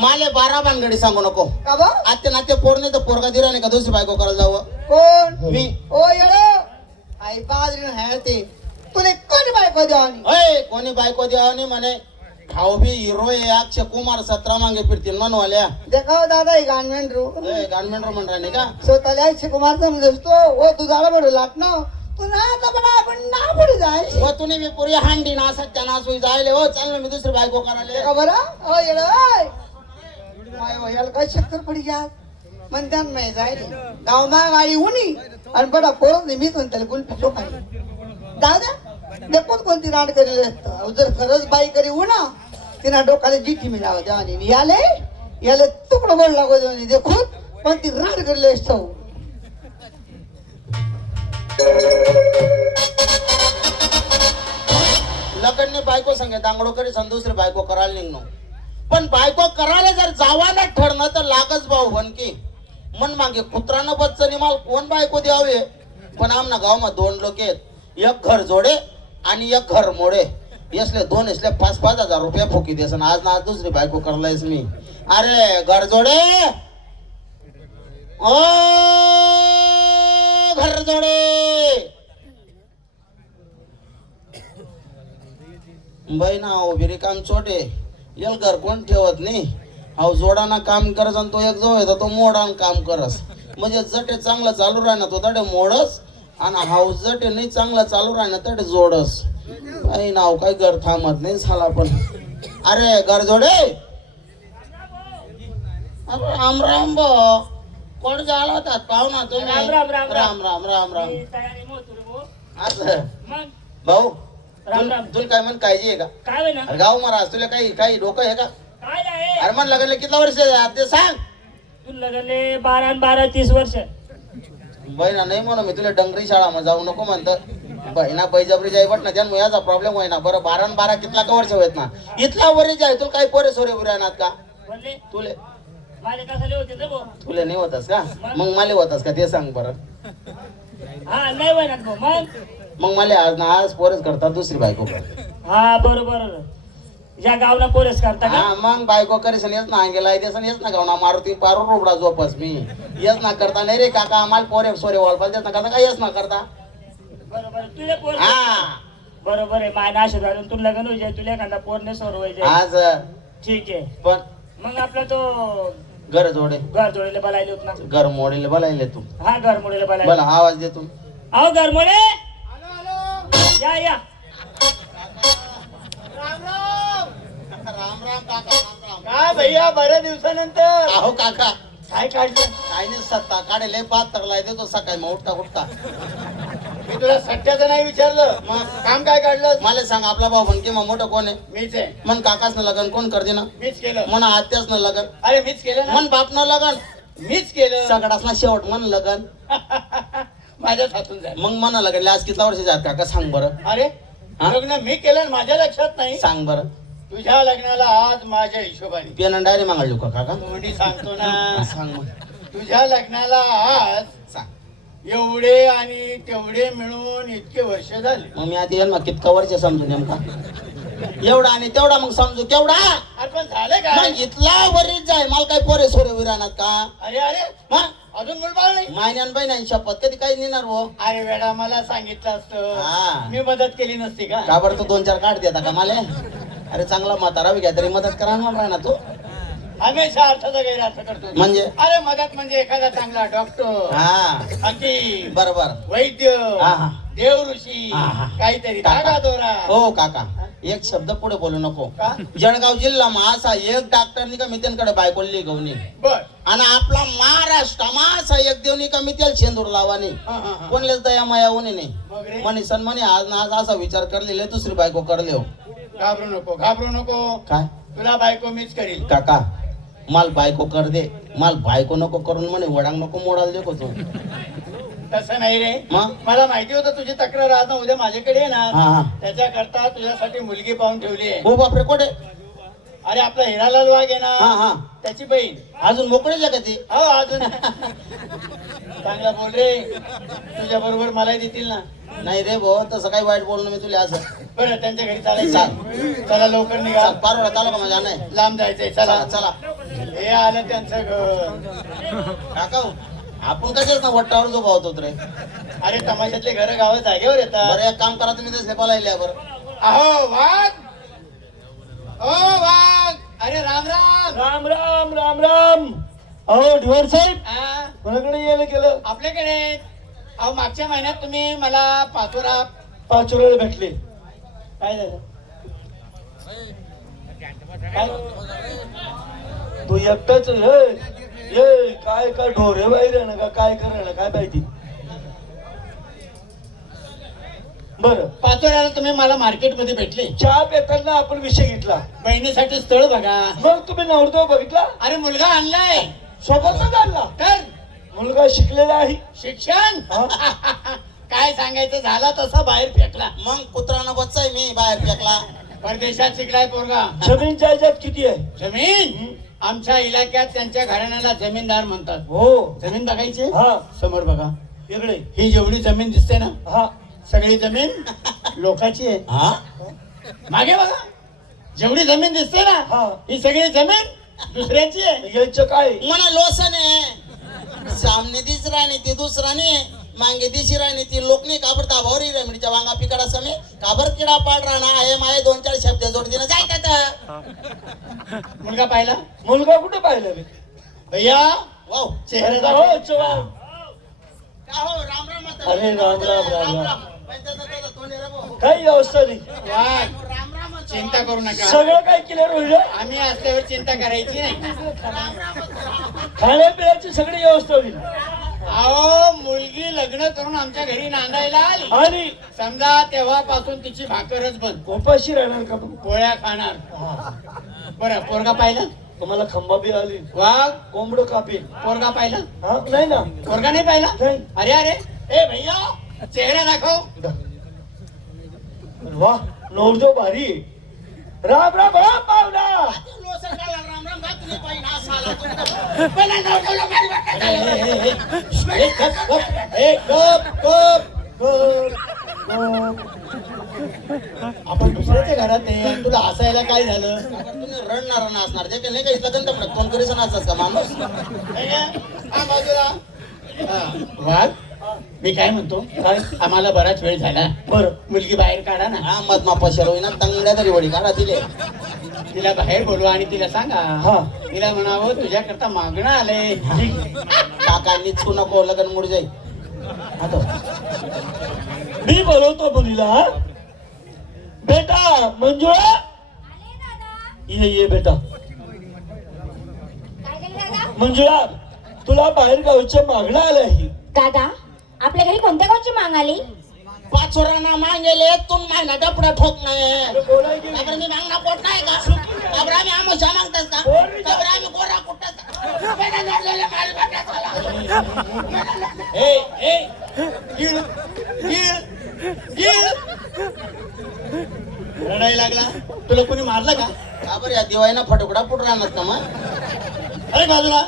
माले 12 भानगडी सांगू नको. का बा आत्ते नाते पोर नाही तर पोरगा दिला नाही का दुसरी बायको करायला जावं. कोण मी. ओ येडो आई बाजरी है ते तुले कोणी बायको द्यावनी ओय कोणी बायको द्यावं म्हणे. भाऊ बी हिरो आहे अक्षय कुमार 17 मागे फिरतील मनवाल्या. देखाव दादा ही गानमेंट रू गानमेंट रो म्हणरा नाही का. स्वतःला अक्षय कुमार समजतो ओ तू झाला बडू लाट ना तू ना आता बडा आपण ना पडी जाय व तुम्ही बी पुरी हांडी ना सत्यानाश होई जायले हो. चल ना मी दुसरी बायको करायला. का बरं ओ येडो माय वयाला काय चक्कर पडी गया म्हणत्यान मी जायले गाव मा गाडी उनी आणि बडा पोरं निमित त्याला कोण पिछो काय दादा देखो कोणती राड करेल जर खरंच बाई करी उना तिना डोकाला जिठी मिळावं देवानी याले तुकडं गोड लागो देवानी देखो पण ती राड करेल असतो लग्नने बायको संगे दांगडो करी सन दुसरी बायको करायला निघनो. पण बायको करायला जर जावाना ठरलं तर लागच भाऊ बनकी मन मागे कुत्रानं बच्चनी माल कोण बायको द्यावे. पण आमना गावમાં 2 लोक आहेत. एक घर जोडे आणि एक घर मोडे. यसले 2 इसले 5-5 हजार रुपये फुकी देसन. आज ना आज दुसरी बायको करलायस मी. अरे घर जोडे ओ घर जोडे बाई ना बिरी काम छोटे यल घर कोण ठेवत नाही. हाव जोडाना काम करस आणि तो एक जो आहे तो मोडान काम करस. म्हणजे जटे चांगलं चालू राहणं तो तडे मोडस आणि हाव जटे नाही चांगलं चालू राहणं तडे जोडस. काही नाव काय घर थांबत नाही झाला पण. अरे घर जोडे राम राम बो कोण झाला होता पाहुणा तुम्ही. राम राम राम राम राम राम राम. तयारी मोतुरी भो. असं मग भाऊ राम राम. तुला काय म्हण काळजी आहे का. काय होय ना अरे गाव महाराज तुला काही डोकं आहे का. काय आहे अरे मन लग्न किती वर्ष झाले ते सांग. तू लगले 12 30 वर्ष. बहिणा नाही म्हणून मी तुला डंगरी शाळा जाऊ नको म्हणतो. बहिणा बैजबरी जाई बट ना त्यामुळे याचा प्रॉब्लेम होय ना. बरं 12 कितला का वर्ष होत ना इथला वरीच आहे. तुला काही पोरे सोरे उरानात का बोलले तुले माझे कसाले होते रे भो. तुले नाही होतस का. मग मला होतस का ते सांग बरं. हा नाही होय ना भो. मग मला आज ना आज पोरेच करतात दुसरी बायको कर. हा बरोबर या गावला पोरस करता का. हा मग बायको करीस येस ना गेला येस ना येस ना गावना मारुती पारो रोबडा झोपस मी. येस ना करता नाही रे काका आम्हाला पोरे सोरे वळपास येस ना करता काय येस ना करता. बरोबर तुले पोर हा बरोबर आहे. माय नाश घालून तू लग्न होई जाय तुला एखादा पोरने सोर होई जाय. आज ठीक आहे. पण मग आपला तो घर जोडे घर जोडीला बोलायले होत ना. घर मोडीले बोलायले तू. हा घर मोडीला बोलायले. बोला आवाज दे तू. आओ घर मोडे या राम राम काका राम राम. काय भैया बऱ्या दिवसानंतर अहो काका काय काढलं काय नाही सत्ता काढेले पात तरलाय देतो सकाळी मग उठता मी तुला सट्ट्याचं नाही विचारलं मग काम काय काढलं मला सांग आपला भाऊ बनके मग मोठं कोण आहे. मीच आहे मन काकाच न लगन कोण करते ना. मीच केलं मन आत्याच न लगन. अरे मीच केलं ना मन बाप न लगन. मीच केलं सगळाच ना शेवट मन लगन. माझ्याच हातून झालं मग मन लगन आज किती वर्ष जात काका सांग बरं. अरे हा? लग्न मी केलं आणि माझ्या लक्षात नाही सांग बरं. तुझ्या लग्नाला आज माझ्या हिशोबाने पेन डायरी मागलो का काका. तोंडी सांगतो ना सांग मग तुझ्या लग्नाला आज सांग. एवढे आणि तेवढे मिळून इतके वर्ष झाले मग मी आधी येईल मग कितका वर्ष समजू नेमका. एवढा आणि तेवढा मग समजू केवढा. अरे पण झाले काय मग इथला वरीच जाय मला काय पोरे सोरे विरानात का. अरे अरे मग अजून मुलबाळ नाही मायन्यान बहिणान शपथ कधी काही नेणार हो. अरे वेडा मला सांगितलं हा. असतं मी मदत केली नसती का का बरं तू 2-4 काढ देता का मला. अरे चांगला म्हातारा बी घ्या तरी मदत करा ना ना तू. हमेशा अर्थाचा गैरअर्थ करतो म्हणजे अरे मदत म्हणजे एखादा चांगला डॉक्टर हा हकीम बरोबर. वैद्य हा, हा. देव ऋषी हा, हा. काहीतरी काका. धागा दोरा हो काका एक शब्द पुढे बोलू नको. का? जळगाव जिल्हा असा एक डॉक्टरनी का मी त्यांकडे बायकोली गवणी बर आणि आपला महाराष्ट्र असा एक देवनी का मी त्याला शेंदूर लावानी हा, हा, हा. कोणलेच दया माया होणे नाही. मग रे म्हणे सन म्हणे आज ना आज असा विचार करलेले दुसरी बायको करले हो. घाबरू नको काय तुला बायको मीच करील काका माल बायको कर दे माल बायको नको करून म्हणे वडांग नको मोडाल देखो तू. तसं नाही रे मग मला माहिती होतं तुझी तक्रार आज ना उद्या माझ्याकडे हा, येणार हा. त्याच्याकरता तुझ्यासाठी मुलगी पाहून ठेवली आहे हो बापरे कोठे अरे आपला हिरालाल वाघ आहे हा ना हा त्याची बहीण. अजून मोकळीच आहे का ती? हो अजून चांगला बोल रे, तुझ्या बरोबर मलाही देतील ना. नाही रे भाऊ, तसं काही वाईट बोलणं मी तुला असं. बरं त्यांच्या घरी चालायचं. चला लवकर निघा, चाल, पारोळा चालू का माझ्या? नाही लांब जायचंय. चला चला हे आलं त्यांचं घर. काका हो, आपण कशाच ना वट्टावर जो भावतो रे. अरे तमाशातले घर गाव जागेवर येतात. बरं एक काम करा, तुम्ही ते स्लेपा लायल्या बरं. अहो वाघ, ओ वाघ, अरे राम राम. राम राम राम राम. अहो ढोर साहेब, आ, कोणाकडे यायला केलं? आपल्याकडे. अहो मागच्या महिन्यात तुम्ही मला पाचोरा 5 वेळ भेटले. काय झालं? काय? तू एकटाच ये काय काय ढोरे बाहेर आहे ना का काय करणार काय माहिती. बर, पाचोऱ्याला तुम्ही मला मार्केटमध्ये भेटले. चहा पेताना आपण विषय घेतला. बहिणीसाठी स्थळ बघा. मग तुम्ही नवरदेव बघितला? अरे मुलगा आणलाय. सोबतच आणला. तर मुलगा शिकलेला आहे. शिक्षण हा? काय सांगायचं, झाला तसा बाहेर फेकला. मग कुत्रानं बच्चा आहे मी बाहेर फेकला. परदेशात शिकलाय पोरगा. जमीन जायदाद किती आहे? जमीन आमच्या इलाक्यात त्यांच्या घराण्याला जमीनदार म्हणतात. हो. जमीन बघायची? हा, समोर बघा. इकडे. ही जेवढी जमीन दिसते ना, हा, सगळी जमीन लोकांची आहे. हा मागे बघा, जेवढी जमीन दिसते ना, हा. ही सगळी जमीन दुसऱ्याची आहे. यायचं काय? म्हणा लोसन आहे. सामने दिस राणी ती दुसरा नाही, मांगे दिशी राणी ती लोकनी काबर ताभावर रेमडीच्या वांगा पिकाडा समे काबर किडा पाड राहणार आहे. माये 2-4 शब्द जोडतीनं जायतात. मुलगा पाहिला? मुलगा कुठे पाहिला मी? भैया वाव चेहरा हो, दाखव. चव्हाण. का हो, राम राम म्हणतात. अरे, राम राम, राम राम. पंचायत तोंड आहे रे भाऊ. काही व्यवस्था नाही. वाघ, राम राम म्हणतो. चिंता करू नका. सगळं काय क्लिअर होईल. आम्ही असल्यावर चिंता करायची नाही. राम राम म्हणतो. खाण्यापिण्याची सगळी व्यवस्था होईल. अहो मुलगी लग्न करून आमच्या घरी नांदायला आली. आणि समजा तेव्हापासून तिची भाकरच बंद. उपाशी राहणार का मग? पोळ्या खाणार. बरं पोरगा पाहिला? तुम्हाला खंबा बी आली, वाघ, कोंबड कापील. पोरगा पाहिला? हा, नाही ना. पोरगा नाही पाहिला? नाही. अरे अरे ए भैया चेहरा दाखव. वा, नवरदेव भारी आहे. राम राम हा पाहुणा. लोसन काढला, राम राम घात तुम्ही पाहिजे हा साला तुमचा. पहिला नवरदेवाला मारी वाटत. ए, गप, गप. ए, गप, गप, गप. आपण दुसऱ्याच्या घरात आहे आणि तुला हसायला काय झालं? तुम्ही रडणार असणार जे काही नाही का इथला गंध पडत फोन करीस असतात का माणूस. हा, बाजूला. हा, वाघ, मी काय म्हणतो, काय? आम्हाला बराच वेळ झाला. बरं, मुलगी बाहेर काढा ना. हा मधमा पशाला होईना तंगड्या तरी वडी काढा दिले. तिला बाहेर बोलवा आणि तिला सांगा. हा. तिला म्हणावं तुझ्याकरता मागणं आलंय. काकांनी छू नको लगन मुड जाईल. मी बोलवतो मुलीला. हा? बेटा मंजुळा, ये बेटा. काय झालं दादा? मंजुळा, तुला बाहेर गावच्या मागणं आलं आहे. दादा आपल्या घरी कोणत्या गावची मांग आली? पाचोरांना मागेले तुम मायना डपडा ठोक नाही. अरे बोलाय की अगर मी मागणा पोट नाही का अगर आम्ही आमोशा मागतात का अगर आम्ही गोरा कुठतात का पहिला नडलेले माल वाटत मला. ए ए गिळ गिळ गिळ. रडायला लागला? तुला कोणी मारलं का? का बरं या दिवाळीना फटकडा पुट राहणार का मग. अरे बाजूला.